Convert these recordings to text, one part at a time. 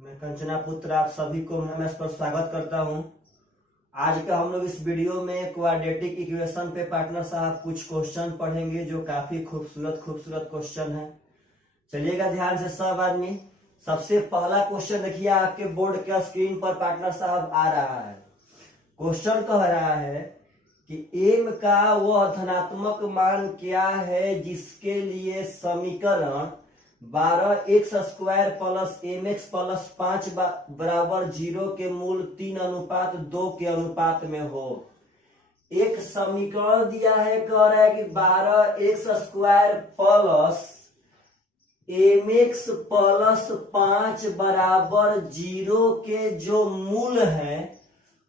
मैं कंचना पुत्र आप सभी को मैं पर स्वागत करता हूं। आज का हम लोग इस वीडियो में क्वाड्रेटिक इक्वेशन पे पार्टनर साहब कुछ क्वेश्चन पढ़ेंगे जो काफी खूबसूरत खूबसूरत क्वेश्चन है। चलिएगा ध्यान से सब आदमी। सबसे पहला क्वेश्चन देखिए आपके बोर्ड के स्क्रीन पर पार्टनर साहब आ रहा है। क्वेश्चन कह रहा है कि एम का वह धनात्मक मान क्या है जिसके लिए समीकरण 12x² प्लस mx प्लस 5 बराबर 0 के मूल 3:2 के अनुपात में हो। एक समीकरण दिया है, कह रहा है कि 12x² प्लस mx प्लस 5 बराबर 0 के जो मूल है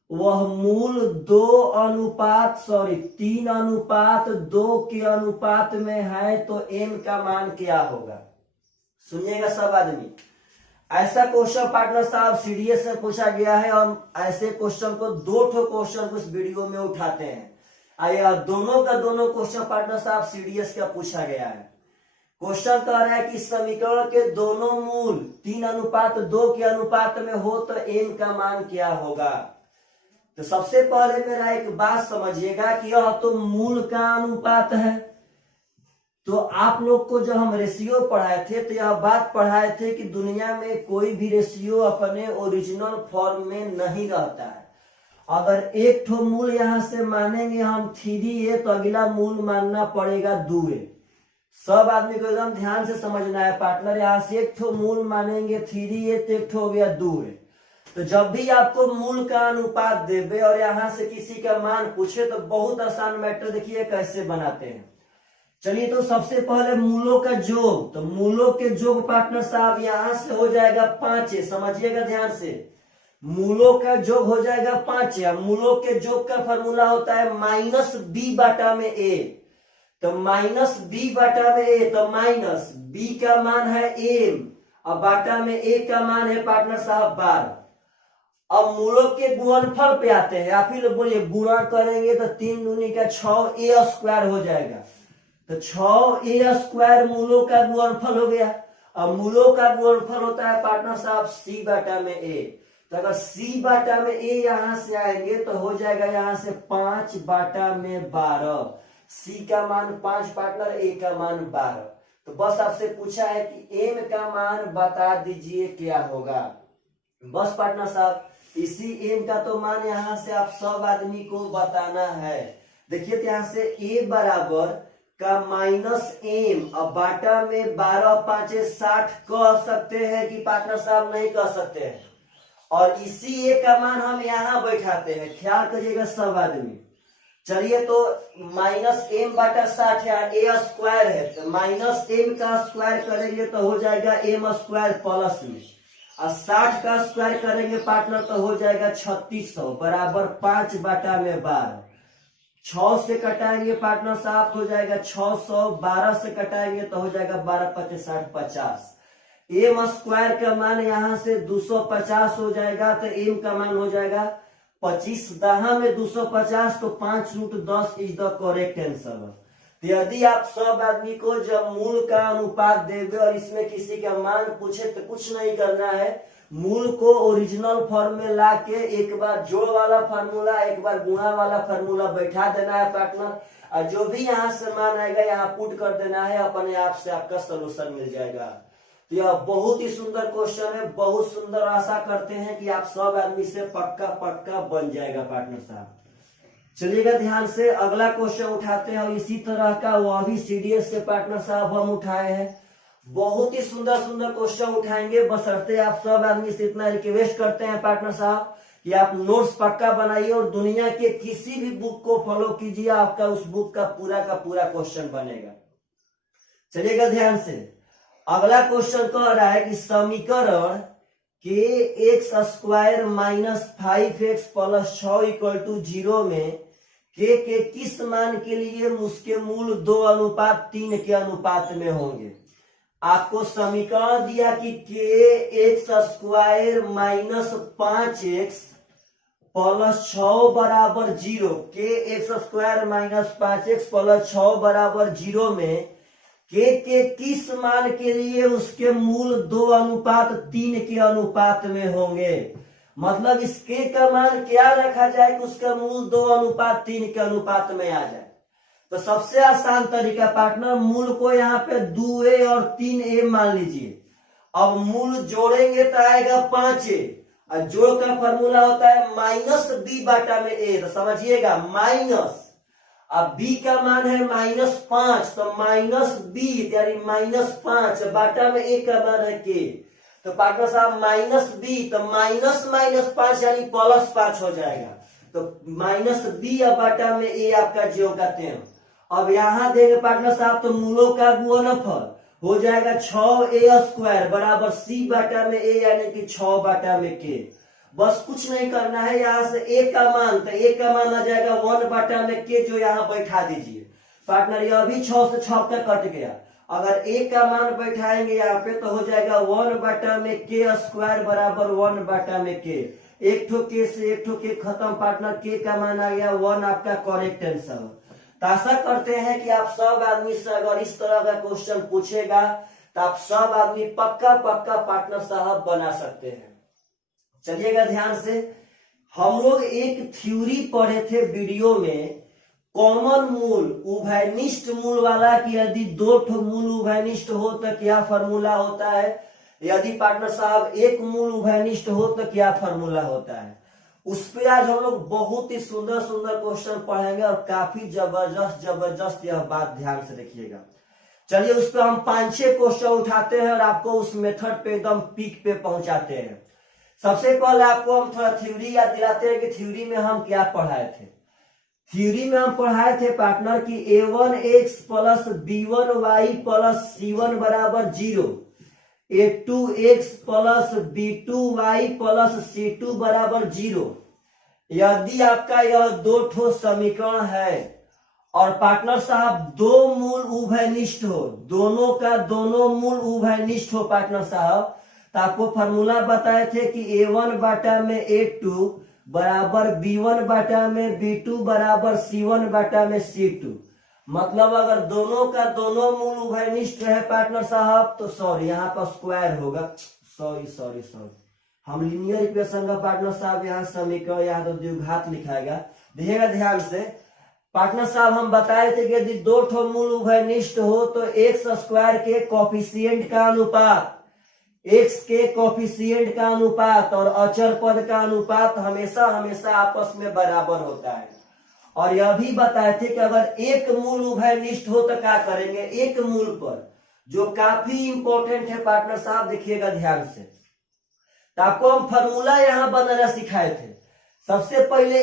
वह मूल 3:2 के अनुपात में है, तो m का मान क्या होगा। सुनिएगा सब आदमी। ऐसा क्वेश्चन पार्टनर साहब सीडीएस में पूछा गया है। हम ऐसे क्वेश्चन को दो क्वेश्चन को इस वीडियो में उठाते हैं। आइए दोनों का दोनों क्वेश्चन पार्टनर साहब सीडीएस का पूछा गया है। क्वेश्चन कह रहा है कि समीकरण के दोनों मूल 3:2 के अनुपात में हो तो m का मान क्या होगा। तो सबसे पहले मेरा एक बात समझिएगा कि यह तो मूल का अनुपात है। तो आप लोग को जब हम रेशियो पढ़ाए थे तो यह बात पढ़ाए थे कि दुनिया में कोई भी रेशियो अपने ओरिजिनल फॉर्म में नहीं रहता है। अगर एक ठो मूल यहां से मानेंगे हम 3a तो अगला मूल मानना पड़ेगा 2a। सब आदमी को एकदम ध्यान से समझना है पार्टनर। यहां से एक ठो मूल मानेंगे 3a तो एक ठो हो गया 2a। तो जब भी आपको मूल का अनुपात देवे और यहां से किसी का मान पूछे तो बहुत आसान मैटर देखिए कैसे बनाते हैं। चलिए तो सबसे पहले मूलों का जोग। तो मूलों के जोग पार्टनर साहब यहां से हो जाएगा 5a। समझिएगा ध्यान से। मूलों का जोग हो जाएगा 5a। मूलों के जोग का फॉर्मूला होता है -b/a। तो -b/a तो माइनस b का मान है m और बाटा में a का मान है पार्टनर साहब 12। अब मूलों के गुणनफल पे आते हैं। आप ही लोग बोलिए गुणा करेंगे तो 3 दूनी का 6a² हो जाएगा। तो 6a² मूलों का गुणनफल हो गया। अब मूलों का गुणनफल होता है पार्टनर साहब c/a। तो अगर c/a यहां से आएंगे तो हो जाएगा यहां से 5/12। c का मान 5 पार्टनर, a का मान 12। तो बस आपसे पूछा है कि m का मान बता दीजिए क्या होगा। बस पार्टनर साहब इसी m का तो मान यहां से आप सब आदमी को बताना है। देखिए तो यहां से a बराबर का -m और बाटा में 12×5 = 60 कह सकते हैं कि पार्टनर साहब नहीं कह सकते हैं। और इसी a का मान हम यहाँ बैठाते हैं। ख्याल करिएगा सब आदमी। चलिए तो -m/60 यहाँ a² है तो -m का स्क्वायर करेंगे तो हो जाएगा m² प्लस में और 60 का स्क्वायर करेंगे पार्टनर तो हो जाएगा 3600 बराबर 5/12। 6 से कटाएंगे पार्टनर साहब हो जाएगा 600। 12 से कटाएंगे तो हो जाएगा 12×5 = 60 50। m² का मान यहां से 250 हो जाएगा तो m का मान हो जाएगा 25। 10 में 250 तो 5√10 इज द करेक्ट आंसर। तो यदि आप सब आदमी को जब मूल का अनुपात देवे और इसमें किसी का मान पूछे तो कुछ नहीं करना है। मूल को ओरिजिनल फॉर्म में ला के एक बार जोड़ वाला फार्मूला एक बार गुणा वाला फार्मूला बैठा देना है पार्टनर। और जो भी यहाँ से मान आएगा यहाँ पुट कर देना है। अपने आप से आपका सोल्यूशन मिल जाएगा। तो यह बहुत ही सुंदर क्वेश्चन है, बहुत सुंदर। आशा करते हैं कि आप सब आदमी से पक्का बन जाएगा पार्टनर साहब। चलिएगा ध्यान से अगला क्वेश्चन उठाते हैं और इसी तरह का वह भी सीडीएस से पार्टनर साहब हम उठाए हैं। बहुत ही सुंदर सुंदर क्वेश्चन उठाएंगे। बशर्ते आप सब आदमी से इतना रिक्वेस्ट करते हैं पार्टनर साहब कि आप नोट्स पक्का बनाइए और दुनिया के किसी भी बुक को फॉलो कीजिए। आपका उस बुक का पूरा क्वेश्चन बनेगा। चलिएगा ध्यान से। अगला क्वेश्चन कह रहा है कि समीकरण kx² - 5x + 6 = 0 में k के किस मान के लिए उसके मूल 2:3 के अनुपात में होंगे। आपको समीकरण दिया कि kx² - 5x + 6 बराबर 0। kx² - 5x + 6 बराबर 0 में के किस मान के लिए उसके मूल 2:3 के अनुपात में होंगे। मतलब इस के का मान क्या रखा जाए कि उसका मूल 2:3 के अनुपात में आ जाए। तो सबसे आसान तरीका पार्टनर, मूल को यहाँ पे 2a और 3a मान लीजिए। अब मूल जोड़ेंगे तो आएगा 5a, और जोड़ का फॉर्मूला होता है -b/a। तो समझिएगा माइनस, अब b का मान है -5, तो -b यानी -5 बाटा में a का मान है k। तो पार्टनर साहब -b, तो -5 यानी +5 हो जाएगा। तो -b अब बाटा में a आपका j। अब यहां देंगे पार्टनर साहब तो मूलों का गुणनफल हो जाएगा 6a² बराबर c/a यानी कि 6/k। बस कुछ नहीं करना है, यहाँ से a का मान, तो a का मान आ जाएगा 1/k, जो यहाँ बैठा दीजिए पार्टनर। यह भी 6 से 6 का कट गया। अगर a का मान बैठाएंगे यहाँ पे तो हो जाएगा 1/k² बराबर 1/k। एक ठो k से एक ठो k खत्म पार्टनर, k का मान आ गया 1, आपका करेक्ट आंसर। तो आशा करते हैं कि आप सब आदमी से अगर इस तरह का क्वेश्चन पूछेगा तो आप सब आदमी पक्का पार्टनर साहब बना सकते हैं। चलिएगा ध्यान से, हम लोग एक थ्योरी पढ़े थे वीडियो में, कॉमन मूल उभयनिष्ठ मूल वाला, कि यदि 2 ठो मूल उभयनिष्ठ हो तो क्या फॉर्मूला होता है, यदि पार्टनर साहब एक मूल उभयनिष्ठ हो तो क्या फॉर्मूला होता है। उस पर आज हम लोग बहुत ही सुंदर क्वेश्चन पढ़ेंगे और काफी जबरदस्त यह बात ध्यान से देखिएगा। चलिए उस पर हम 5-6 क्वेश्चन उठाते हैं और आपको उस मेथड पे एकदम पीक पे पहुंचाते हैं। सबसे पहले आपको हम थोड़ा थ्योरी याद दिलाते हैं कि थ्योरी में हम क्या पढ़ाए थे। थ्योरी में हम पढ़ाए थे पार्टनर की a1x + b1y + c1 बराबर 0, a2x + b2y + c2 बराबर 0। यदि आपका यह 2 ठो समीकरण है और पार्टनर साहब 2 मूल उभयनिष्ठ हो, दोनों का दोनों मूल उभयनिष्ठ हो पार्टनर साहब, तो आपको फॉर्मूला बताए थे कि a1/a2 बराबर b1/b2 बराबर c1/c2। मतलब अगर दोनों का दोनों मूल उभयनिष्ठ है पार्टनर साहब, तो सॉरी यहाँ पर स्क्वायर होगा, सॉरी हम लीनियर इक्वेशन का पार्टनर साहब यहाँ समीकरण, यहाँ तो द्विघात लिखाएगा। देखिएगा ध्यान से पार्टनर साहब, हम बताए थे कि यदि 2 ठो मूल उभयनिष्ठ हो तो x² के कोफिशिएंट का अनुपात, x के कोफिशिएंट का अनुपात और अचर पद का अनुपात हमेशा आपस में बराबर होता है। और यह भी बताए थे कि अगर एक मूल उभयनिष्ठ हो तो क्या करेंगे, एक मूल पर, जो काफी इंपॉर्टेंट है पार्टनर साहब, देखिएगा ध्यान से। तो आपको हम फॉर्मूला यहां बनाना सिखाए थे। सबसे पहले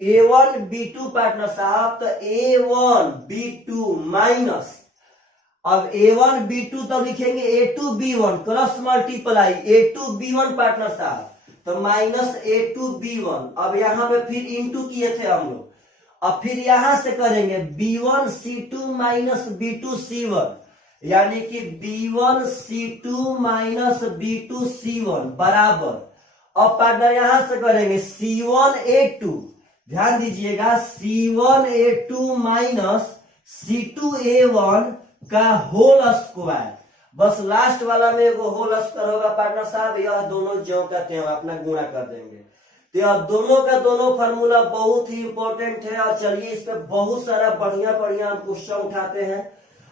a1b2 पार्टनर साहब, तो a1b2 माइनस, अब a1b2 तो लिखेंगे a2b1 cross multiply a2b1 partner साहब, तो माइनस a2b1। अब यहां पे फिर इंटू किए थे हम लोग, अब फिर यहां से करेंगे b1c2 माइनस b2c1, यानी कि b1c2 माइनस b2c1 बराबर, अब पार्टनर यहां से करेंगे c1a2, ध्यान दीजिएगा c1a2 माइनस c2a1 का होल स्क्वायर। बस लास्ट वाला में एगो होल स्क्वायर होगा पार्टनर साहब, यह दोनों जो कहते हैं अपना गुणा कर देंगे। तो यह दोनों का दोनों फार्मूला बहुत ही इंपॉर्टेंट है। और चलिए इस पे बहुत सारा बढ़िया हम क्वेश्चन उठाते हैं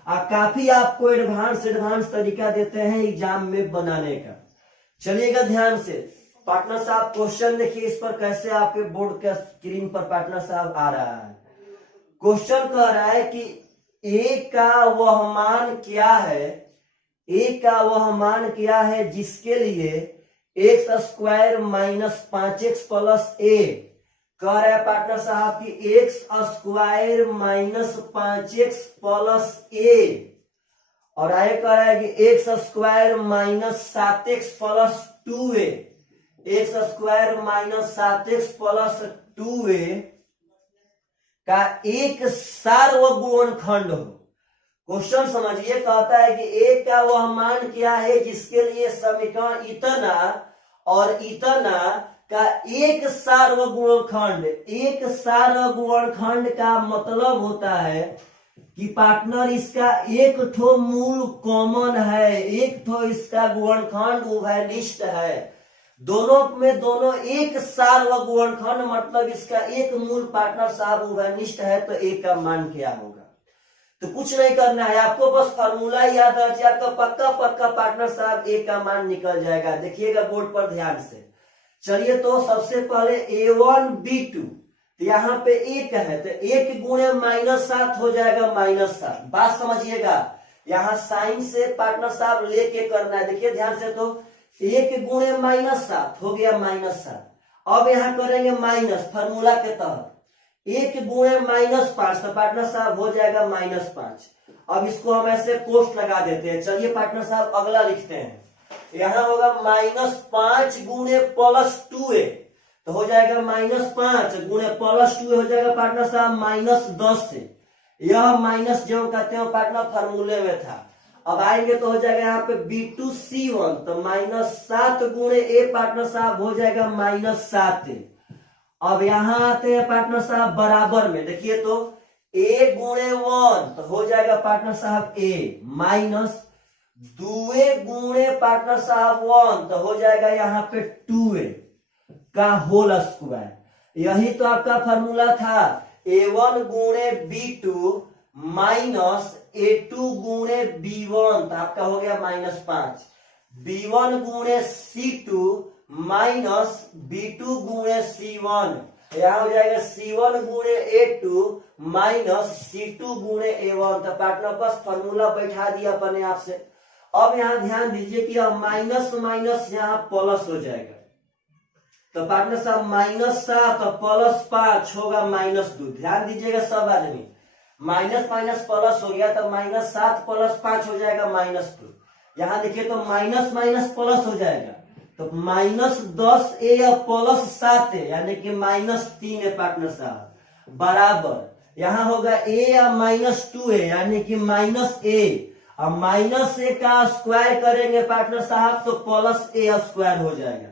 और काफी आपको एडवांस तरीका देते हैं एग्जाम में बनाने का। चलिएगा ध्यान से पार्टनर साहब, क्वेश्चन देखिए इस पर कैसे आपके बोर्ड के स्क्रीन पर पार्टनर साहब आ रहा है। क्वेश्चन कह रहा है कि a का वह मान क्या है, a का वह मान क्या है जिसके लिए x² minus 5x plus a, कह रहा है पार्टनर साहब कि x² minus 5x plus a, और आगे कह रहा है कि x² minus 7x plus 2a, x² minus 7x plus 2a का एक सार्वगुणनखंड हो। क्वेश्चन समझिए, कहता है कि a का वह मान क्या है जिसके लिए समीकरण इतना और इतना का एक सार्वगुणनखंड। एक सार्वगुणनखंड का मतलब होता है कि पार्टनर इसका एक ठो मूल कॉमन है, एक ठो इसका गुणनखंड उभयनिष्ठ है, दोनों एक सार व गुणनखंड मतलब इसका एक मूल पार्टनर साहब उभयनिष्ठ है, तो ए का मान क्या होगा। तो कुछ नहीं करना है आपको, बस फार्मूला याद रख जाए, आपका पक्का पक्का पार्टनर साहब ए का मान निकल जाएगा। देखिएगा बोर्ड पर ध्यान से। चलिए तो सबसे पहले A1 B2, तो यहाँ पे एक है तो एक गुणे -7 हो जाएगा -7। बात समझिएगा, यहाँ साइन से पार्टनर साहब लेके करना है। देखिए ध्यान से, तो एक गुणे -7 हो गया -7। अब यहाँ करेंगे माइनस फार्मूला के तहत, एक गुणे -5 तो पार्टनर साहब हो जाएगा -5। अब इसको हम ऐसे कोष्ट लगा देते हैं। चलिए पार्टनर साहब अगला लिखते हैं, यहाँ होगा -5 गुणे +2a, तो हो जाएगा -5 गुणे +2 हो जाएगा पार्टनर साहब -10 से। यह माइनस जो कहते हैं पार्टनर फार्मूले में था। अब आएंगे तो हो जाएगा यहाँ पे B2C1, तो -7 गुणे a पार्टनर साहब हो जाएगा -7। अब यहाँ आते हैं पार्टनर साहब बराबर में, देखिए तो a गुणे 1 तो हो जाएगा पार्टनर साहब a, माइनस 2a गुणे पार्टनर साहब 1 तो हो जाएगा यहाँ पे 2a का होल स्क्वायर। यही तो आपका फार्मूला था, A1 गुणे B2 माइनस A2 गुणे B1, तो आपका हो गया -5। B1 गुणे C2 माइनस B2 गुणे C1, यहाँ हो जाएगा C1 गुणे A2 माइनस C2 गुणे A1। तो पार्टनर बस फार्मूला बैठा दिया अपने आप से। अब यहाँ ध्यान दीजिए कि अब माइनस माइनस यहाँ प्लस हो जाएगा, तो पार्टनर साहब -7 और +5 होगा -2। ध्यान दीजिएगा सब आदमी, माइनस माइनस प्लस हो गया तो -7 + 5 हो जाएगा -2। यहाँ देखिए तो माइनस माइनस प्लस हो जाएगा, तो -10a और +7a यानी कि -3 है पार्टनर साहब, बराबर यहाँ होगा a या -2a यानी कि -a। अब -a का स्क्वायर करेंगे पार्टनर साहब तो +a² हो जाएगा।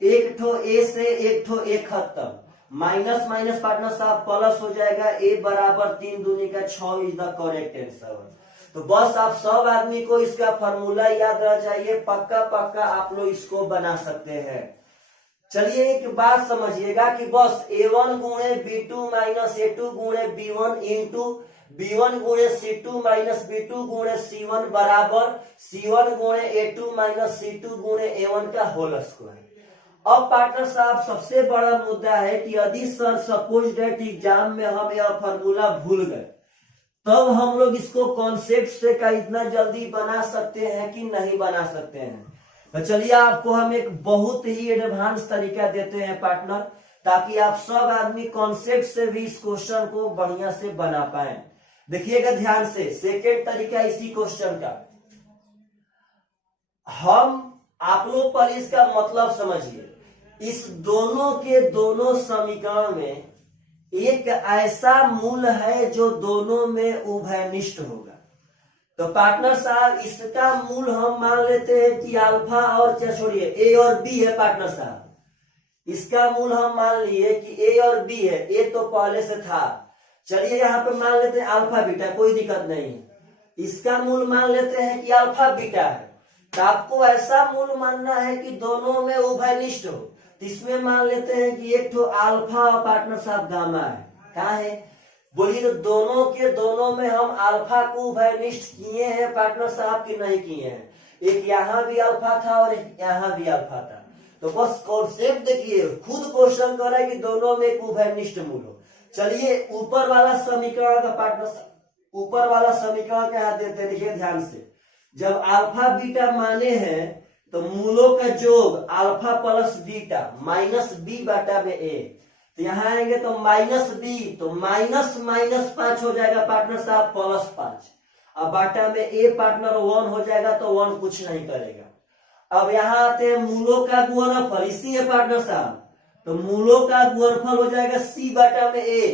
एक ठो a से एक ठो a खत्म, माइनस माइनस पार्टनर साहब प्लस हो जाएगा, a बराबर 3 दूनी का 6 इज द करेक्ट आंसर। तो बस आप सब आदमी को इसका फार्मूला याद रह जाइए, पक्का पक्का आप लोग इसको बना सकते हैं। चलिए एक बात समझिएगा कि बस A1 गुणे B2 माइनस A2 गुणे B1 इंटू B1 गुणे C2 माइनस B2 गुणे C1 बराबर C1 गुणे A2 माइनस C2 गुणे A1 का होल स्क्वायर। अब पार्टनर साहब सबसे बड़ा मुद्दा है कि यदि सर सपोज डेट एग्जाम में हम यह फार्मूला भूल गए, तब हम लोग इसको कॉन्सेप्ट से का इतना जल्दी बना सकते हैं कि नहीं बना सकते हैं। तो चलिए आपको हम एक बहुत ही एडवांस तरीका देते हैं पार्टनर, ताकि आप सब आदमी कॉन्सेप्ट से भी इस क्वेश्चन को बढ़िया से बना पाए। देखिएगा ध्यान से, सेकेंड तरीका इसी क्वेश्चन का, हम आप लोग पर इसका मतलब समझिए। इस दोनों के दोनों समीकरण में एक ऐसा मूल है जो दोनों में उभयनिष्ठ होगा। तो पार्टनर साहब इसका मूल हम मान लेते हैं कि अल्फा और क्या छोड़िए ए और बी है पार्टनर साहब, इसका मूल हम मान लिए कि ए और बी है, ए तो पहले से था। चलिए यहाँ पे मान लेते हैं अल्फा बीटा, कोई दिक्कत नहीं है। इसका मूल मान लेते हैं कि अल्फा बीटा है, तो आपको ऐसा मूल मानना है कि दोनों में उभयनिष्ठ हो। तो इसमें मान लेते हैं कि एक तो अल्फा और पार्टनर साहब गामा है। कहाँ है बोलिए, तो दोनों के दोनों में हम अल्फा को उभयनिष्ठ किए हैं पार्टनर साहब की नहीं किए हैं। एक यहाँ भी अल्फा था और एक यहाँ भी अल्फा था। तो बस कॉन्सेप्ट देखिए, खुद क्वेश्चन कर रहा है कि दोनों में एक उभयनिष्ठ मूल हो। चलिए ऊपर वाला समीकरण का पार्टनर, ऊपर वाला समीकरण क्या देते हैं, देखिए ध्यान से। जब अल्फा बीटा माने हैं तो मूलों का योग alpha plus beta minus B beta में ए, तो यहाँ आएंगे तो माइनस बी, तो माइनस माइनस 5 हो जाएगा पार्टनर साहब +5। अब बाटा में ए पार्टनर 1 हो जाएगा, तो 1 कुछ नहीं करेगा। अब यहाँ आते हैं मूलों का गुणनफल, इसी है पार्टनर साहब, तो मूलों का गुणनफल हो जाएगा सी बाटा में ए,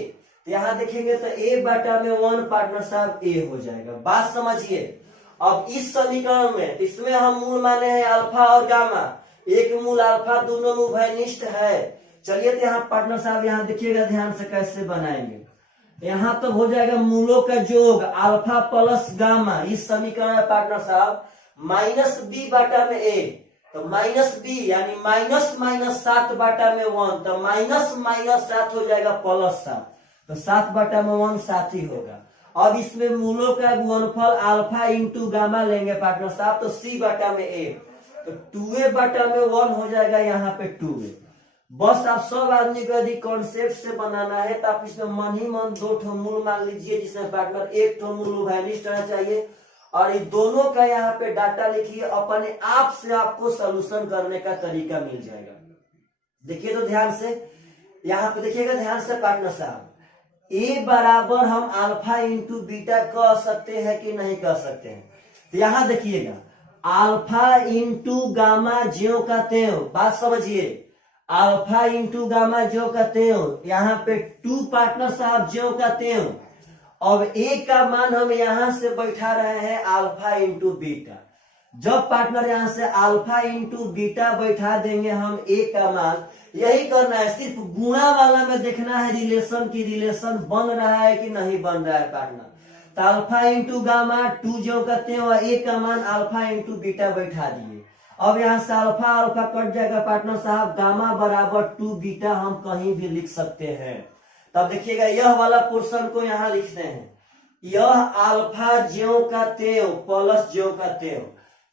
तो यहाँ देखेंगे तो ए बाटा में 1 पार्टनर साहब ए हो जाएगा। बात समझिए। अब इस समीकरण में इसमें हम मूल माने हैं अल्फा और गामा, एक मूल अल्फा, दोनों में उभयनिष्ठ है। चलिए तो यहाँ पार्टनर साहब यहाँ देखिएगा ध्यान से कैसे बनाएंगे। यहाँ तक हो जाएगा मूलों का योग अल्फा प्लस गामा, इस समीकरण में पार्टनर साहब माइनस बी बटा में ए, तो माइनस बी यानी माइनस माइनस 7 बटा में 1, तो माइनस माइनस 7 हो जाएगा प्लस 7, तो 7 बटा में 1 7 ही होगा। अब इसमें मूलों का गुणनफल अल्फा इंटू गामा लेंगे पार्टनर साहब, तो सी बटा में ए, तो 2a बटा में 1 हो जाएगा यहाँ पे 2a। बस आप सब आदमी को यदि कॉन्सेप्ट से बनाना है तो आप इसमें मन ही मन 2 ठो मूल मान लीजिए, जिसमें पार्टनर 1 ठो मूल उभयनिष्ठ रहना चाहिए, और ये दोनों का यहाँ पे डाटा लिखिए, अपने आप से आपको सोल्यूशन करने का तरीका मिल जाएगा। देखिए तो ध्यान से, यहाँ पे देखिएगा ध्यान से पार्टनर साहब, ए बराबर हम अल्फा इंटू बीटा कह सकते हैं कि नहीं कह सकते हैं? तो यहाँ देखिएगा अल्फा इंटू गामा ज्यो का त्यों, बात समझिए, अल्फा इंटू गामा ज्यो का त्यों, यहाँ पे 2 पार्टनर साहब ज्यो का त्यों। अब ए का मान हम यहां से बैठा रहे हैं अल्फा इंटू बीटा, जब पार्टनर यहां से अल्फा इंटू बीटा बैठा देंगे हम ए का मान, यही करना है, सिर्फ गुणा वाला में देखना है रिलेशन की रिलेशन बन रहा है कि नहीं बन रहा है पार्टनर। तो अल्फा इंटू गामा 2 जो करते हैं और ए का मान अल्फा इंटू बीटा बैठा दिए। अब यहाँ से अल्फा अल्फा कट जाएगा पार्टनर साहब, गामा बराबर 2 बीटा हम कहीं भी लिख सकते हैं। तब देखिएगा यह वाला पोर्शन को यहाँ लिखते हैं, यह अल्फा ज्यो का त्यों प्लस ज्यो का त्यों,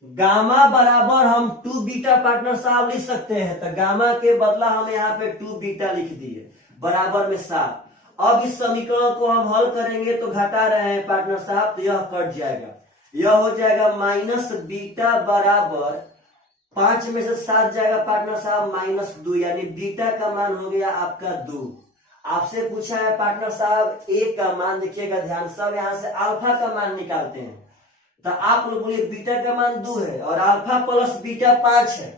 गामा बराबर हम 2 बीटा पार्टनर साहब लिख सकते हैं, तो गामा के बदला हम यहाँ पे 2 बीटा लिख दिए बराबर में 7। अब इस समीकरण को हम हल करेंगे तो घटा रहे हैं पार्टनर साहब, तो यह कट जाएगा, यह हो जाएगा माइनस बीटा बराबर 5 में से 7 जाएगा पार्टनर साहब -2, यानी बीटा का मान हो गया आपका 2। आपसे पूछा है पार्टनर साहब ए का मान, देखिएगा ध्यान, सब यहाँ से अल्फा का मान निकालते हैं, तो आप लोग बोलिए बीटा का मान 2 है और अल्फा प्लस बीटा 5 है,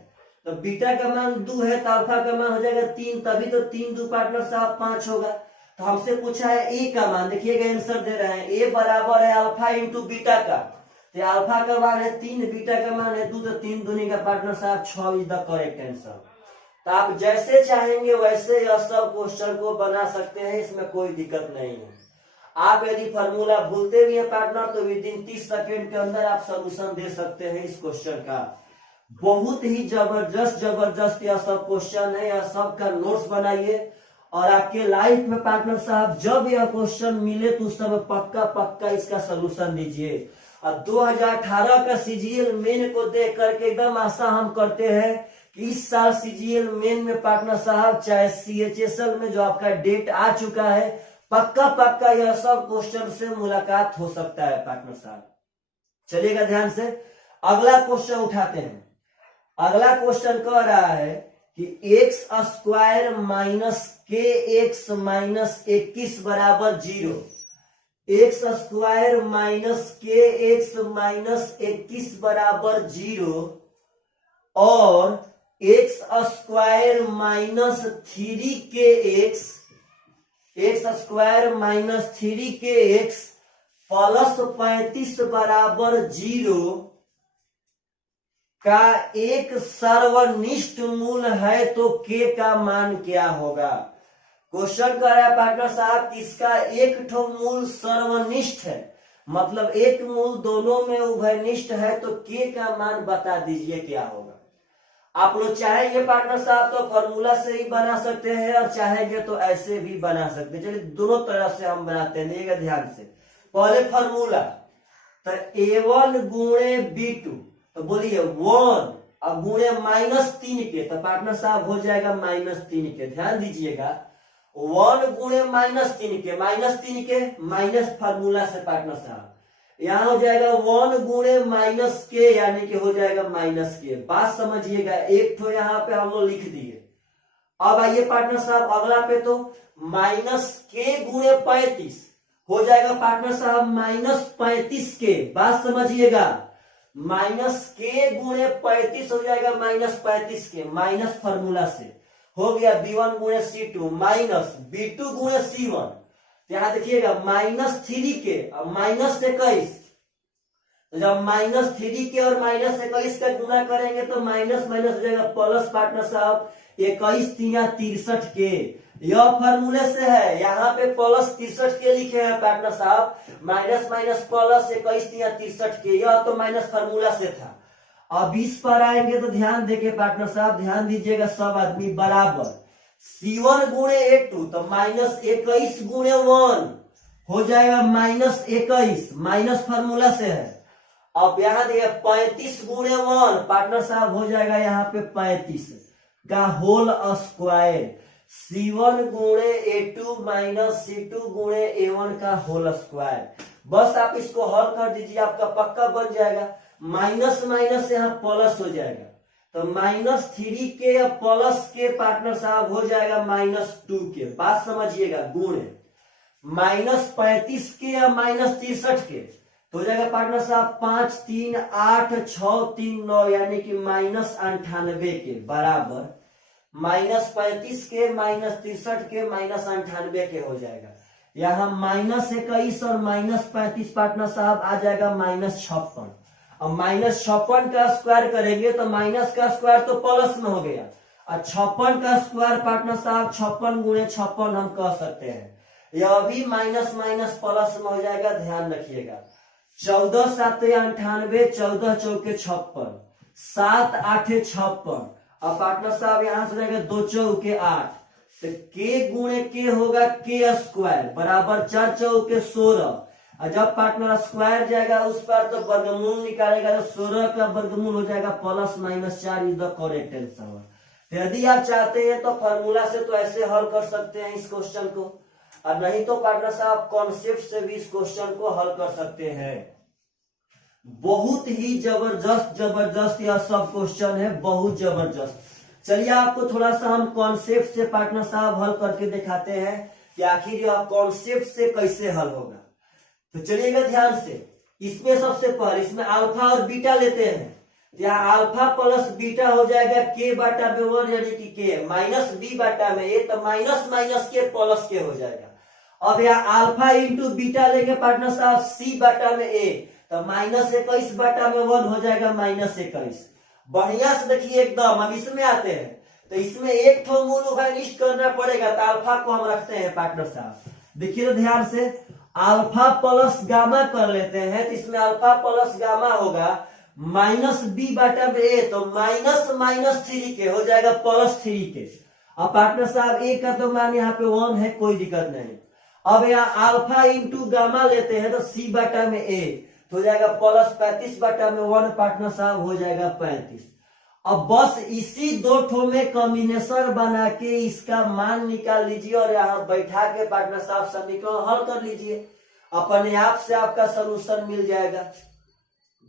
तो बीटा का मान 2 है तो अल्फा का मान हो जाएगा 3, तभी तो 3 2 पार्टनर साहब 5 होगा। तो हमसे पूछा है ए का मान, देखिएगा आंसर दे रहे हैं, ए बराबर है अल्फा इंटू बीटा का, तो अल्फा का मान है 3, बीटा का मान है 2, तो 3 दूनी का पार्टनर साहब 6 इज द करेक्ट आंसर। तो आप जैसे चाहेंगे वैसे यह सब क्वेश्चन को बना सकते हैं, इसमें कोई दिक्कत नहीं है। आप यदि फॉर्मूला भूलते भी है पार्टनर तो विद इन 30 सेकेंड के अंदर आप सोल्यूशन दे सकते हैं इस क्वेश्चन का। बहुत ही जबरदस्त यह सब क्वेश्चन है, यह सब का नोट्स बनाइए और आपके लाइफ में पार्टनर साहब जब यह क्वेश्चन मिले तो उस समय पक्का इसका सोल्यूशन दीजिए। और 2018 का सीजीएल मेन को देख करके एकदम आशा हम करते हैं कि इस साल सीजीएल मेन में पार्टनर साहब चाहे सीएचएसएल में जो आपका डेट आ चुका है, पक्का यह सब क्वेश्चन से मुलाकात हो सकता है पार्टनर साहब। चलिएगा ध्यान से, अगला क्वेश्चन उठाते हैं। अगला क्वेश्चन कह रहा है कि x स्क्वायर माइनस के एक्स माइनस 21 बराबर 0, एक्स स्क्वायर माइनस के एक्स माइनस 21 बराबर 0 और एक्स स्क्वायर माइनस 3 के एक्स, एक्स स्क्वायर माइनस 3 के एक्स प्लस 35 बराबर 0 का एक सर्वनिष्ठ मूल है तो के का मान क्या होगा। क्वेश्चन कर रहा है पार्टनर साहब किसका एक ठो मूल सर्वनिष्ठ है, मतलब एक मूल दोनों में उभयनिष्ठ है, तो के का मान बता दीजिए क्या होगा। आप लोग चाहेंगे पार्टनर साहब तो फॉर्मूला से ही बना सकते हैं और चाहेंगे तो ऐसे भी बना सकते हैं। चलिए दोनों तरह से हम बनाते हैं, देखिएगा ध्यान से। पहले फॉर्मूला तो a1 गुणे b2, तो बोलिए 1 अब गुणे -3 के, तो पार्टनर साहब हो जाएगा -3 के। ध्यान दीजिएगा 1 गुणे -3 के माइनस फार्मूला से पार्टनर साहब यहाँ हो जाएगा 1 गुणे माइनस के, यानी कि हो जाएगा माइनस के। बात समझिएगा, एक तो यहाँ पे हम लोग लिख दिए। अब आइए पार्टनर साहब अगला पे, तो माइनस के गुणे 35 हो जाएगा पार्टनर साहब -35 के। बात समझिएगा, माइनस के गुणे 35 हो जाएगा -35 के, माइनस फार्मूला से हो गया b1 गुणे c2 माइनस b2 गुणे c1। यहाँ देखिएगा -3 के और -21, तो जब -3 के और -21 का गुणा करेंगे तो माइनस माइनस हो जाएगा प्लस पार्टनर साहब 21 3 63 के यह फार्मूले से है। यहाँ पे प्लस 63 के लिखे हैं पार्टनर साहब, माइनस माइनस प्लस 21 या 63 के, यह तो माइनस फार्मूला से था। अब इस पर आएंगे तो ध्यान देके पार्टनर साहब, ध्यान दीजिएगा सब आदमी, बराबर C1 गुणे A2 तो माइनस 21 गुणे 1 हो जाएगा माइनस 21, माइनस फार्मूला से है। अब यहाँ देखिए 35 गुणे 1 पार्टनर साहब हो जाएगा यहाँ पे 35 का होल स्क्वायर, C1 गुणे A2 माइनस C2 गुणे A1 का होल स्क्वायर। बस आप इसको हल कर दीजिए, आपका पक्का बन जाएगा। माइनस माइनस यहाँ प्लस हो जाएगा, तो माइनस 3 के या प्लस के पार्टनर साहब हो जाएगा माइनस 2 के, बात समझिएगा, गुणे माइनस 35 के या माइनस 63 के तो हो जाएगा पार्टनर साहब 5 3 8 6 3 9 यानी कि माइनस 98 के बराबर माइनस 35 के माइनस 63 के माइनस 98 के हो जाएगा। यहाँ माइनस 21 और माइनस 35 पार्टनर साहब आ जाएगा माइनस 56। अब माइनस 56 का स्क्वायर करेंगे तो माइनस का स्क्वायर तो प्लस में हो गया, और 56 का स्क्वायर पार्टनर साहब 56 गुणे 56 हम कह सकते हैं। यह भी माइनस माइनस प्लस में हो जाएगा, ध्यान रखिएगा। 14 7 98, 14 चौके 56, 7 8 56। अब पार्टनर साहब यहाँ से जाएगा 2 चौके 8, तो के गुणे के होगा के स्क्वायर बराबर 4 चौके 16। और जब पार्टनर स्क्वायर जाएगा उस पर तो वर्गमूल निकालेगा, तो 16 का वर्गमूल हो जाएगा plus minus 4 is the correct answer. यदि आप चाहते हैं तो फॉर्मूला से तो ऐसे हल कर सकते हैं इस क्वेश्चन को, और नहीं तो पार्टनर साहब कॉन्सेप्ट से भी इस क्वेश्चन को हल कर सकते हैं। बहुत ही जबरदस्त यह सब क्वेश्चन है, बहुत जबरदस्त। चलिए आपको थोड़ा सा हम कॉन्सेप्ट से पार्टनर साहब हल करके दिखाते हैं कि आखिर यह कॉन्सेप्ट से कैसे हल होगा। तो चलिएगा ध्यान से, इसमें सबसे पहले इसमें अल्फा और बीटा लेते हैं। यहाँ अल्फा प्लस बीटा हो जाएगा के बटा में 1 यानी कि के, माइनस बी बटा में ए तो माइनस माइनस के प्लस के हो जाएगा। अब यहाँ अल्फा इंटू बीटा लेंगे पार्टनर साहब सी बटा में ए तो माइनस 21 बटा में 1 हो जाएगा माइनस 21। बढ़िया से देखिए एकदम। अब इसमें आते हैं तो इसमें एक ठो मूल लिस्ट करना पड़ेगा, तो अल्फा को हम रखते हैं पार्टनर साहब। देखिए तो ध्यान से, अल्फा प्लस गामा कर लेते हैं, तो इसमें अल्फा प्लस गामा होगा माइनस बी बटा में ए तो माइनस माइनस 3 के हो जाएगा प्लस 3 के। अब पार्टनर साहब ए का तो मान यहाँ पे 1 है, कोई दिक्कत नहीं। अब यहाँ अल्फा इंटू गामा लेते हैं तो सी बटा में ए तो हो जाएगा प्लस 35 बटा में 1 पार्टनर साहब हो जाएगा 35। अब बस इसी दो ठो में कॉम्बिनेशन बना के इसका मान निकाल लीजिए और यहाँ बैठा के पार्टनर साहब समीकरण हल कर लीजिए, अपने आप से आपका सोल्यूशन मिल जाएगा।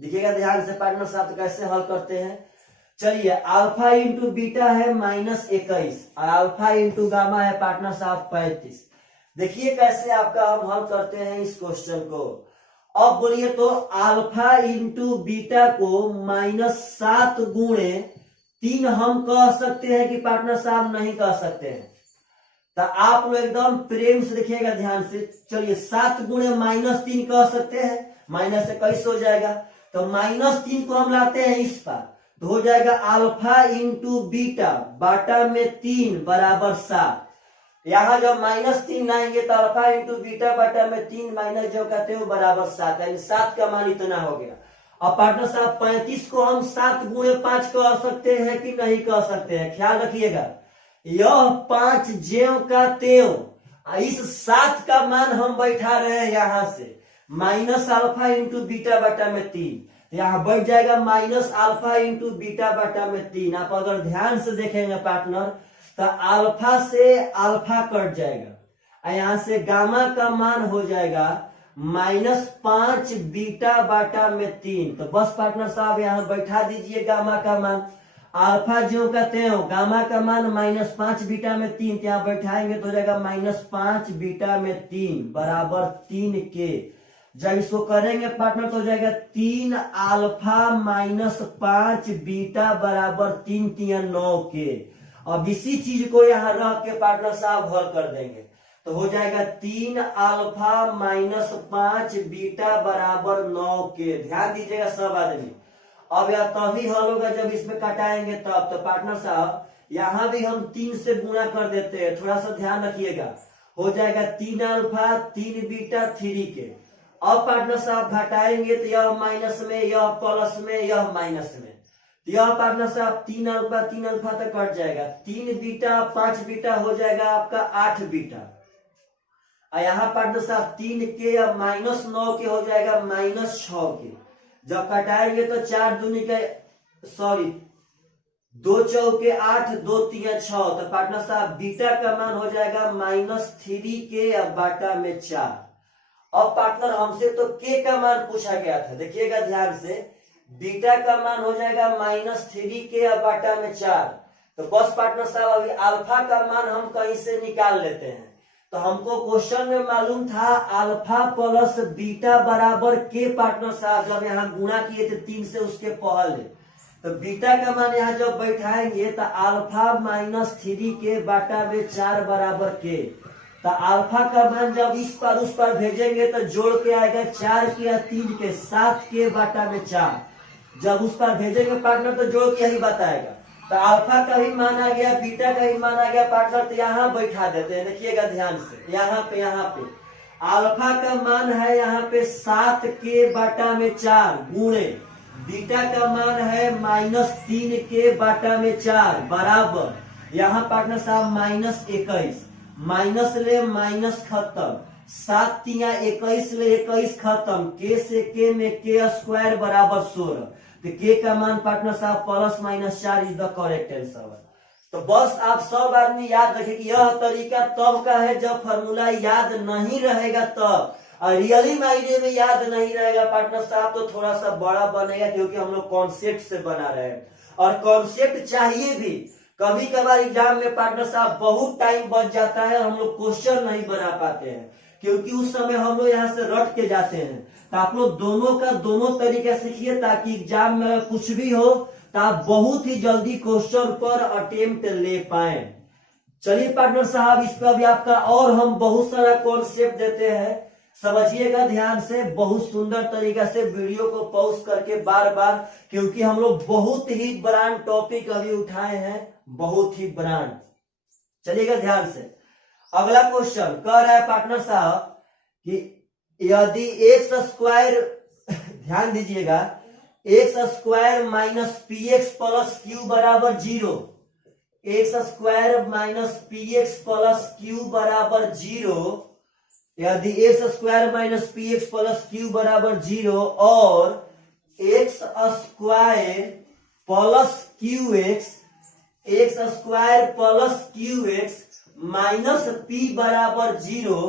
देखिएगा ध्यान से पार्टनर साहब कैसे हल करते हैं। चलिए अल्फा इंटू बीटा है माइनस 21 और अल्फा इंटू गामा है पार्टनर साहब 35। देखिए कैसे आपका हम हल करते हैं इस क्वेश्चन को। अब बोलिए तो अल्फा इंटू बीटा को माइनस 7 गुणे 3 हम कह सकते हैं कि पार्टनर साहब नहीं कह सकते हैं? तो आप लोग एकदम प्रेम से देखिएगा ध्यान से। चलिए 7 गुणे माइनस 3 कह सकते हैं, माइनस 21 हो जाएगा। तो माइनस 3 को हम लाते हैं इस पर तो हो जाएगा अल्फा इंटू बीटा बाटा में 3 बराबर 7। यहाँ जब माइनस 3 लाएंगे तो अल्फा इंटू बीटा बटा में 3 माइनस जो कहते हो बराबर 7, यानी 7 का मान इतना हो गया। अब पार्टनर साहब 35 को हम 7 गुणे 5 कह सकते हैं कि नहीं कह सकते हैं? ख्याल रखिएगा, यह 5 ज्यों का त्यों, इस 7 का मान हम बैठा रहे हैं यहाँ से माइनस अल्फा इंटू बीटा बटा में 3, यहाँ बढ़ जाएगा माइनस अल्फा इंटू बीटा बटा में 3। आप अगर ध्यान से देखेंगे पार्टनर तो अल्फा से अल्फा कट जाएगा, यहाँ से गामा का मान हो जाएगा माइनस 5 बीटा बाटा में 3। तो बस पार्टनर साहब यहाँ बैठा दीजिए गामा का मान, अल्फा जो कहते हो गामा का मान माइनस 5 बीटा में 3, यहाँ बैठाएंगे तो हो जाएगा माइनस 5 बीटा में 3 बराबर 3 के। जब इसको करेंगे पार्टनर तो हो जाएगा 3 अल्फा माइनस 5 बीटा बराबर 3 3 9 के। अब इसी चीज को यहाँ रख के पार्टनर साहब हल कर देंगे तो हो जाएगा 3 अल्फा माइनस 5 बीटा बराबर 9 के। ध्यान दीजिएगा सब आदमी। अब यह तभी हल होगा जब इसमें कटाएंगे तब। तो पार्टनर साहब यहाँ भी हम 3 से गुणा कर देते हैं, थोड़ा सा ध्यान रखिएगा। हो जाएगा 3 अल्फा 3 बीटा 3 के। अब पार्टनर साहब घटाएंगे तो यह माइनस में, यह प्लस में, यह माइनस में। यह पार्टनर साहब 3 अल्फा तक कट जाएगा। 3 बीटा 5 बीटा हो जाएगा आपका 8 बीटा। और यहाँ पार्टनर साहब 3 के या -9 के हो जाएगा -6 के। जब कटाएंगे तो 4 दूनी के सॉरी 2 चौके 8 2 3 6। तो पार्टनर साहब बीटा का मान हो जाएगा -3 के या बाटा में 4। अब पार्टनर हमसे तो के का मान पूछा गया था, देखिएगा ध्यान से। बीटा का मान हो जाएगा -3 के या बाटा में 4। तो बस पार्टनर साहब अभी अल्फा का मान हम कहीं से निकाल लेते हैं। तो हमको क्वेश्चन में मालूम था अल्फा प्लस बीटा बराबर के। पार्टनर साहब जब यहाँ गुणा किए थे 3 से उसके पहले, तो बीटा का मान यहाँ जब बैठाएंगे तो अल्फा -3 के बाटा में 4 बराबर के। तो अल्फा का मान जब इस पर उस पर भेजेंगे तो जोड़ के आएगा 4 के या 3 के 7 के बाटा में 4। जब उस पर भेजेंगे पार्टनर तो जोड़ के यही बताएगा। तो अल्फा का भी मान आ गया, बीटा का भी मान आ गया पार्टनर। तो यहाँ बैठा देते हैं, देखिएगा ध्यान से। यहाँ पे अल्फा का मान है यहाँ पे 7 के बाटा में 4 गुणे बीटा का मान है -3 के बाटा में 4 बराबर। यहाँ पार्टनर साहब -21 माइनस ले माइनस खत्म, 7 तिया 21 ले 21 खत्म, के से के में के स्क्वायर बराबर 16। तो के का मान पार्टनर साहब +-4 इज द करेक्ट आंसर। तो बस आप सब आदमी याद रखें कि यह तरीका तब का है जब फॉर्मूला याद नहीं रहेगा तब। और रियली मायने में याद नहीं रहेगा पार्टनर साहब तो थोड़ा सा बड़ा बनेगा, क्योंकि हम लोग कॉन्सेप्ट से बना रहे हैं और कॉन्सेप्ट चाहिए भी। कभी कभार एग्जाम में पार्टनर साहब बहुत टाइम बच जाता है, हम लोग क्वेश्चन नहीं बना पाते हैं, क्योंकि उस समय हम लोग यहाँ से रट के जाते हैं। तो आप लोग दोनों का दोनों तरीके सीखिए, ताकि एग्जाम में कुछ भी हो तो आप बहुत ही जल्दी क्वेश्चन पर अटेम्प्ट ले पाए। चलिए पार्टनर साहब, इस पर भी आपका और हम बहुत सारा कॉन्सेप्ट देते हैं, समझिएगा ध्यान से। बहुत सुंदर तरीका से वीडियो को पॉज करके बार बार, क्योंकि हम लोग बहुत ही ब्रांड टॉपिक अभी उठाए हैं, बहुत ही ब्रांड। चलिएगा ध्यान से। अगला क्वेश्चन कह रहा है पार्टनर साहब कि यदि एक्स स्क्वायर ध्यान दीजिएगा, x square minus P x plus Q बराबर 0, x square minus P x plus Q बराबर 0, यदि x square minus P x plus Q बराबर 0 और x square plus Q x, x square plus Q x minus P बराबर 0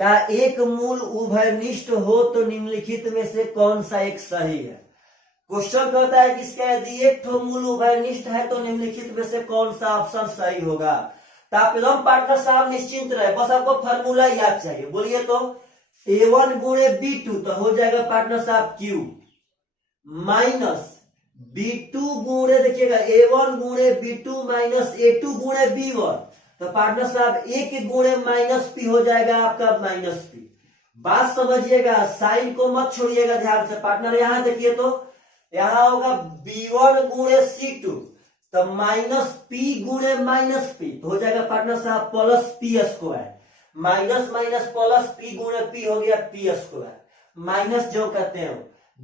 का एक मूल उभयनिष्ठ हो तो निम्नलिखित में से कौन सा एक सही है। क्वेश्चन कहता है कि इसका यदि एक ठो मूल उभयनिष्ठ है तो निम्नलिखित में से कौन सा ऑप्शन सही होगा। तो आप एकदम पार्टनर साहब निश्चिंत रहे, बस आपको फॉर्मूला याद चाहिए। बोलिए तो a1 गुणे b2 तो हो जाएगा पार्टनर साहब q माइनस b2 गुणे, देखिएगा a1 गुणे b2 माइनस a2 गुणे b1। तो पार्टनर साहब एक गुणे माइनस पी हो जाएगा आपका माइनस पी। बात समझिएगा, साइन को मत छोड़िएगा ध्यान से पार्टनर। यहां देखिए तो यहां होगा b1 गुणे c2 तो माइनस पी गुणे माइनस पी तो हो जाएगा पार्टनर साहब plus P square, minus minus plus P गुणे पी हो गया पी स्क्वायर, माइनस जो कहते हैं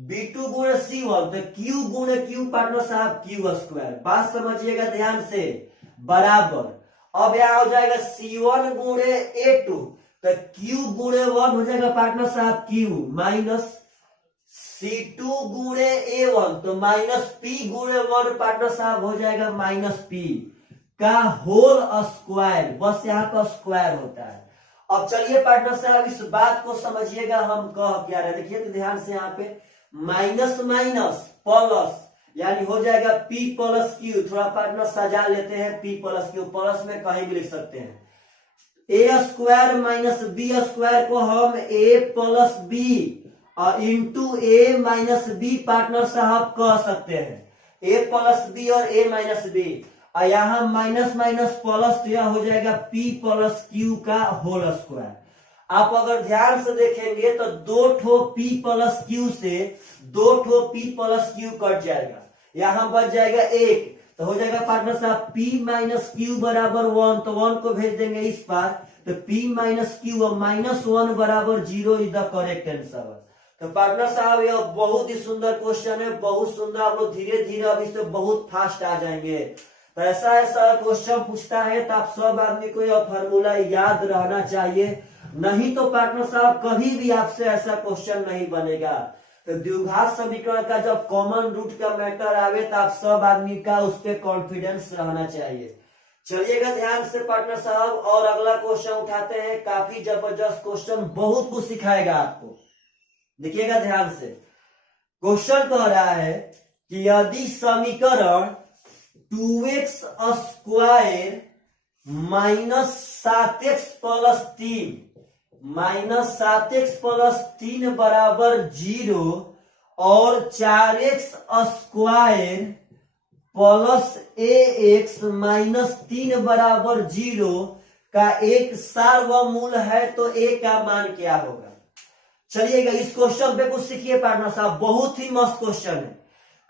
b2 गुणे c1 तो q गुणे q पार्टनर साहब q स्क्वायर। बात समझिएगा ध्यान से, बराबर। अब यहां हो जाएगा c1 गुणे a2 तो q गुणे 1 हो जाएगा पार्टनर साहब q माइनस c2 गुणे a1 तो माइनस p गुणे 1 पार्टनर साहब हो जाएगा माइनस p का होल स्क्वायर। बस यहाँ पर स्क्वायर होता है। अब चलिए पार्टनर साहब इस बात को समझिएगा हम कह क्या रहे, देखिए तो ध्यान से यहाँ पे माइनस माइनस प्लस यानी हो जाएगा p प्लस क्यू। थोड़ा पार्टनर सजा लेते हैं, p प्लस क्यू प्लस में कहीं भी लिख सकते हैं। a square minus b square को हम a plus B into a minus B partner साहब कह सकते हैं। a प्लस बी और a माइनस बी, और यहाँ माइनस माइनस प्लस तो यह हो जाएगा p प्लस क्यू का होल स्क्वायर। आप अगर ध्यान से देखेंगे तो 2 ठो p प्लस क्यू से 2 ठो p प्लस क्यू कट जाएगा, यहां बच जाएगा 1 तो हो जाएगा पार्टनर साहब P माइनस क्यू बराबर 1, तो 1 को भेज देंगे इस पार, तो P माइनस क्यू और -1 बराबर 0 इज द करेक्ट आंसर। तो पार्टनर साहब यह बहुत ही सुंदर क्वेश्चन है, बहुत सुंदर। आप लोग धीरे धीरे अब इससे बहुत फास्ट आ जाएंगे। तो ऐसा ऐसा क्वेश्चन पूछता है तो आप सब आदमी को यह फॉर्मूला याद रहना चाहिए, नहीं तो पार्टनर साहब कभी भी आपसे ऐसा क्वेश्चन नहीं बनेगा। तो द्विघात समीकरण का जब कॉमन रूट का मैटर आवे तो आप सब आदमी का उस पर कॉन्फिडेंस रहना चाहिए। चलिएगा ध्यान से पार्टनर साहब, और अगला क्वेश्चन उठाते हैं। काफी जबरदस्त क्वेश्चन, बहुत कुछ सिखाएगा आपको। देखिएगा ध्यान से, क्वेश्चन कह रहा है कि यदि समीकरण 2x square minus 7x plus 3 बराबर 0 और 4x square plus ax minus 3 बराबर 0 का एक सार्वमूल है तो a का मान क्या होगा। चलिएगा इस क्वेश्चन पे कुछ सीखिए पार्टनर साहब, बहुत ही मस्त क्वेश्चन है।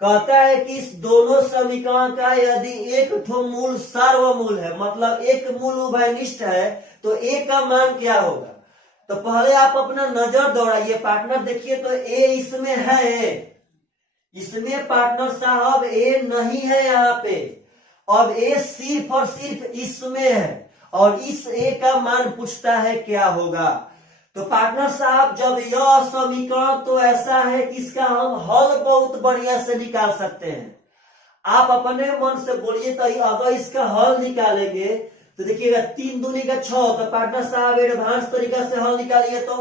कहता है कि इस दोनों समीकरण का यदि एक ठो मूल सार्वमूल है, मतलब एक मूल उभयनिष्ठ है, तो a का मान क्या होगा। तो पहले आप अपना नजर दौड़ाइए पार्टनर, देखिए तो a इसमें है, इसमें पार्टनर साहब a नहीं है यहाँ पे। अब a सिर्फ और सिर्फ इसमें है और इस a का मान पूछता है क्या होगा। तो पार्टनर साहब जब यह समीकरण तो ऐसा है कि इसका हम हल बहुत बढ़िया से निकाल सकते हैं। आप अपने मन से बोलिए तो अगर इसका हल निकालेंगे तो देखिएगा 3 दूनी का 6, तो पार्टनर साहब एडवांस तरीका से हल निकालिए तो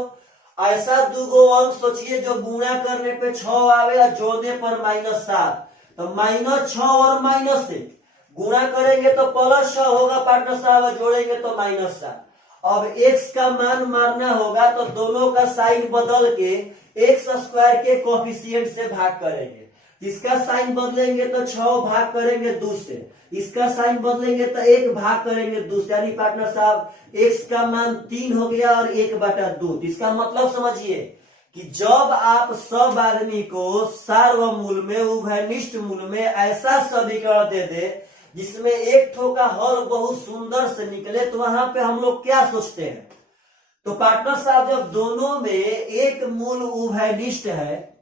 ऐसा दुगो अंक सोचिए जो गुणा करने पे 6 आवे और जोड़ने पर -7, तो -6 और -1 गुणा करेंगे तो +6 होगा पार्टनर साहब, जोड़ेंगे तो -7। अब x का मान मारना होगा तो दोनों का साइन बदल के x स्क्वायर के कोफिशिएंट से भाग करेंगे। इसका साइन बदलेंगे तो 6 भाग करेंगे 2 से, इसका साइन बदलेंगे तो 1 भाग करेंगे 2 से, यानी पार्टनर साहब x का मान 3 हो गया और 1/2। इसका मतलब समझिए कि जब आप सब आदमी को सार्वमूल में उभयनिष्ठ मूल में ऐसा समीकरण दे दे जिसमें एक ठो का हल बहुत सुंदर से निकले, तो वहां पे हम लोग क्या सोचते हैं। तो पार्टनर साहब जब दोनों में एक मूल उभयनिष्ठ है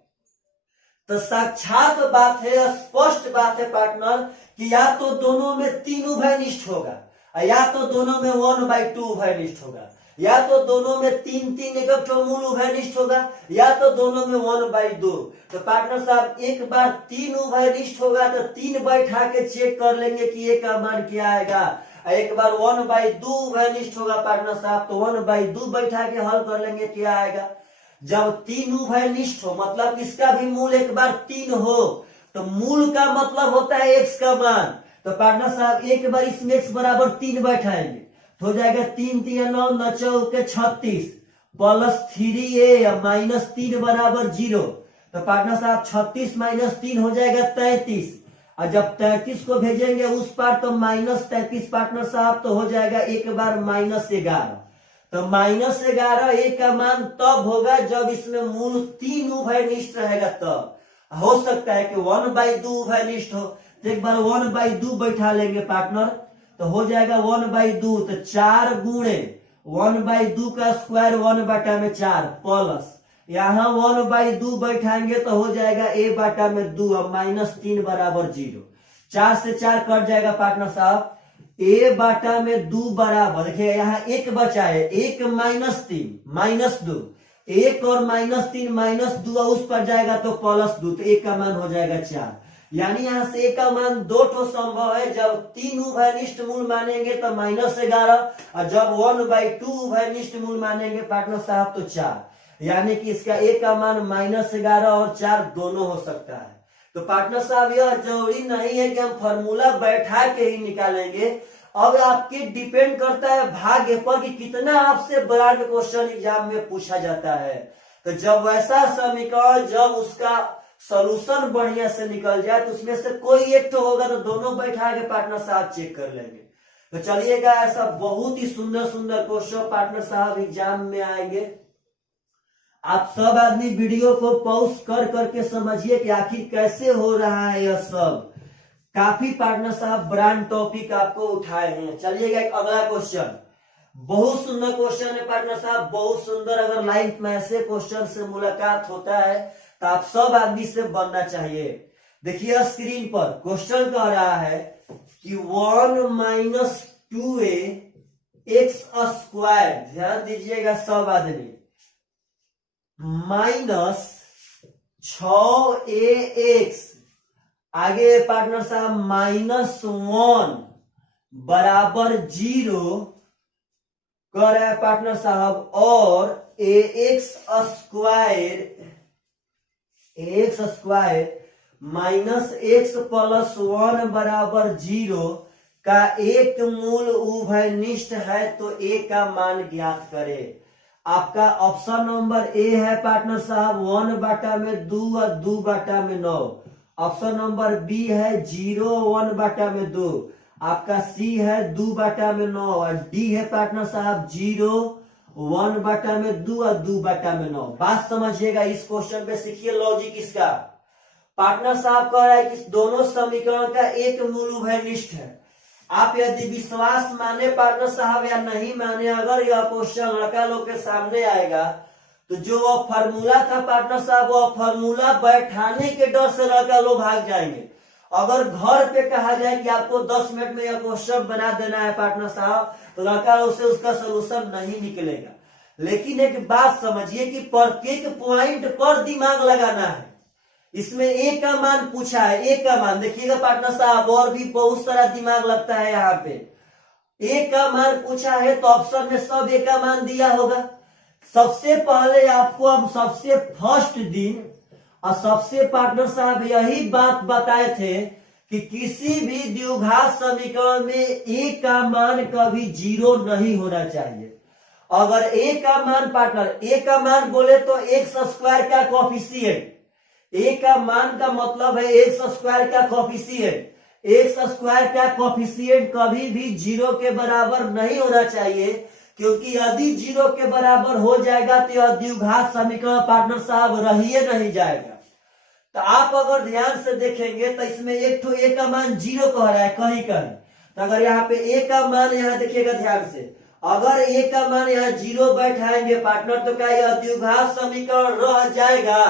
तो साक्षात बात है, स्पष्ट बात है पार्टनर कि या तो दोनों में 3 उभयनिष्ठ होगा, या तो दोनों में 1/2 उभयनिष्ठ होगा, या तो दोनों में 3 एक मूल उभयनिष्ठ होगा, या तो दोनों में 1/2। तो पार्टनर साहब एक बार 3 उभयनिष्ठ होगा तो 3 बैठा के चेक कर लेंगे कि a का मान क्या आएगा। एक बार 1/2 उभयनिष्ठ होगा पार्टनर साहब तो 1/2 बैठा के हल कर लेंगे क्या आएगा। जब 3 उभयनिष्ठ हो मतलब इसका भी मूल एक बार 3 हो, तो मूल का मतलब होता है x का मान। तो पार्टनर साहब एक बार इसमें x बराबर 3 बैठाएंगे तो हो जाएगा 3 3 9 9 चौके 36 प्लस 3a -3 बराबर 0। तो पार्टनर साहब 36 - 3 हो जाएगा 33, और जब 33 को भेजेंगे उस पार तो -33 पार्टनर साहब तो हो जाएगा एक बार -11। तो -11 a का मान तब होगा जब इसमें मूल 3 उभयनिष्ठ रहेगा, तब हो सकता है कि 1/2 उभयनिष्ठ हो। तो एक बार 1/2 बैठा लेंगे पार्टनर तो हो जाएगा 1/2, तो 4 गुणे 1/2 का स्क्वायर 1/4 प्लस यहाँ 1/2 बैठाएंगे तो हो जाएगा a/2 और -3 बराबर 0। 4 से 4 कट जाएगा पार्टनर साहब, a/2 बराबर, देखिए यहाँ 1 बचा है, 1 -3 -2, 1 और -3 -2 उस पर जाएगा तो +2, तो 1 का मान हो जाएगा 4। यानी यहाँ से a का मान 2 ठो संभव है। जब 3 उभयनिष्ठ मूल मानेंगे तो -11, और जब 1/2 उभयनिष्ठ मूल मानेंगे पार्टनर साहब तो 4, यानी कि इसका a का मान -11 और 4 दोनों हो सकता है। तो पार्टनर साहब यह जरूरी नहीं है कि हम फॉर्मूला बैठा के ही निकालेंगे, अब आपके डिपेंड करता है भाग्य पर कि कितना आपसे ब्रांड क्वेश्चन एग्जाम में पूछा जाता है। तो जब वैसा समीकरण जब उसका सॉल्यूशन बढ़िया से निकल जाए तो उसमें से कोई एक तो होगा तो दोनों बैठा के पार्टनर साहब चेक कर लेंगे। तो चलिएगा ऐसा बहुत ही सुंदर सुंदर क्वेश्चन पार्टनर साहब एग्जाम में आएंगे। आप सब आदमी वीडियो को पॉज कर करके समझिए कि आखिर कैसे हो रहा है यह सब। काफी पार्टनर साहब ब्रांड टॉपिक आपको उठाए हैं। चलिएगा एक अगला क्वेश्चन, बहुत सुंदर क्वेश्चन है पार्टनर साहब, बहुत सुंदर। अगर लाइफ में ऐसे क्वेश्चन से मुलाकात होता है तो आप सब आदमी से बनना चाहिए। देखिए स्क्रीन पर क्वेश्चन कह रहा है कि 1 माइनस 2a एक्स स्क्वायर, ध्यान दीजिएगा सब आदमी, माइनस 6ax, आगे पार्टनर साहब -1 बराबर 0 कर रहा है पार्टनर साहब, और ax square minus x plus 1 बराबर 0 का एक मूल उभयनिष्ठ है तो a का मान ज्ञात करें। आपका ऑप्शन नंबर ए है पार्टनर साहब 1/2 और 2/9। ऑप्शन नंबर बी है 0 1/2। आपका सी है 2/9 और डी है पार्टनर साहब 0 1/2 और 2/9। बात समझिएगा, इस क्वेश्चन पे सीखिए लॉजिक इसका। पार्टनर साहब कह रहा है कि दोनों समीकरण का एक मूल उभयनिष्ठ है। आप यदि विश्वास माने पार्टनर साहब या नहीं माने, अगर यह क्वेश्चन लड़का लोग के सामने आएगा तो जो वह फॉर्मूला था पार्टनर साहब, वह फॉर्मूला बैठाने के डर से लड़का लोग भाग जाएंगे। अगर घर पे कहा जाए कि आपको 10 मिनट में यह क्वेश्चन बना देना है पार्टनर साहब, तो लड़का लोग से उसका सोल्यूशन नहीं निकलेगा। लेकिन एक बात समझिए कि प्रत्येक पॉइंट पर दिमाग लगाना है। इसमें ए का मान पूछा है, ए का मान देखिएगा पार्टनर साहब, और भी बहुत सारा दिमाग लगता है यहाँ पे। ए का मान पूछा है तो ऑप्शन में सब ए का मान दिया होगा। सबसे पहले आपको अब सबसे फर्स्ट दिन और सबसे पार्टनर साहब यही बात बताए थे कि किसी भी द्विघात समीकरण में ए का मान कभी 0 नहीं होना चाहिए। अगर ए का मान पार्टनर, ए का मान बोले तो एक्स स्क्वायर का कोफिशिएंट, ए का मान का मतलब है एक्स स्क्वायर का कोफिशिएंट। एक्स स्क्वायर का कोफिशिएंट कभी भी 0 के बराबर नहीं होना चाहिए, क्योंकि यदि 0 के बराबर हो जाएगा तो यह द्विघात समीकरण पार्टनर साहब रहिए नहीं जाएगा। तो आप अगर ध्यान से देखेंगे तो इसमें एक तो ए का मान 0 कह रहा है कहीं कहीं। तो अगर यहाँ पे ए का मान, यहाँ देखिएगा ध्यान से, अगर ए का मान यहाँ 0 बैठाएंगे पार्टनर तो क्या यह द्विघात समीकरण रह जाएगा?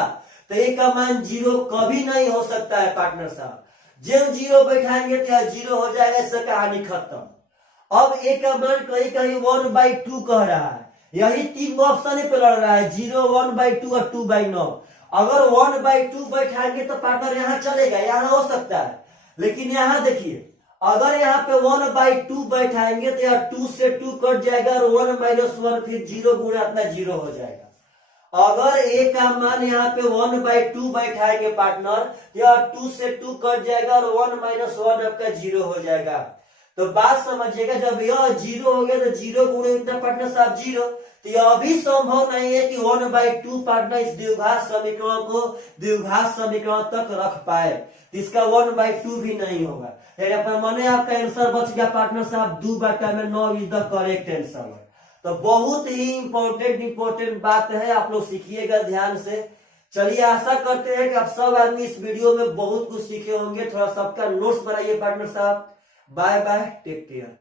तो ए का मान 0 कभी नहीं हो सकता है पार्टनर साहब। जब 0 बैठाएंगे तो यह 0 हो जाएगा, इससे कहानी खत्म। अब ए का मान कहीं कहीं 1/2 कह रहा है, यही 3 ऑप्शन पे लड़ रहा है, 0 1/2 और 2/9। अगर 1/2 बैठाएंगे तो पार्टनर यहाँ चलेगा, यहाँ हो सकता है। लेकिन यहाँ देखिए, अगर यहाँ पे 1/2 बैठाएंगे तो यहाँ 2 से 2 कट जाएगा और 1 - 1 फिर 0 गुणा अपना 0 हो जाएगा। अगर ए का मान यहाँ पे 1/2 बैठाएंगे पार्टनर, यह 2 से 2 कट जाएगा और 1 - 1 आपका 0 हो जाएगा। तो बात समझिएगा, जब यह 0 हो गया तो 0 गुणे इतना पार्टनर साहब 0। तो यह अभी संभव नहीं है कि 1/2 पार्टनर इस द्विघात समीकरण को द्विघात समीकरण तक रख पाए, तो इसका 1/2 भी नहीं होगा। अपना माने आपका आंसर बच गया पार्टनर साहब 2/9 इज द करेक्ट आंसर। तो बहुत ही इंपॉर्टेंट बात है, आप लोग सीखिएगा ध्यान से। चलिए आशा करते हैं कि आप सब आदमी इस वीडियो में बहुत कुछ सीखे होंगे। थोड़ा सबका नोट्स बनाइए पार्टनर साहब। Bye bye, take care.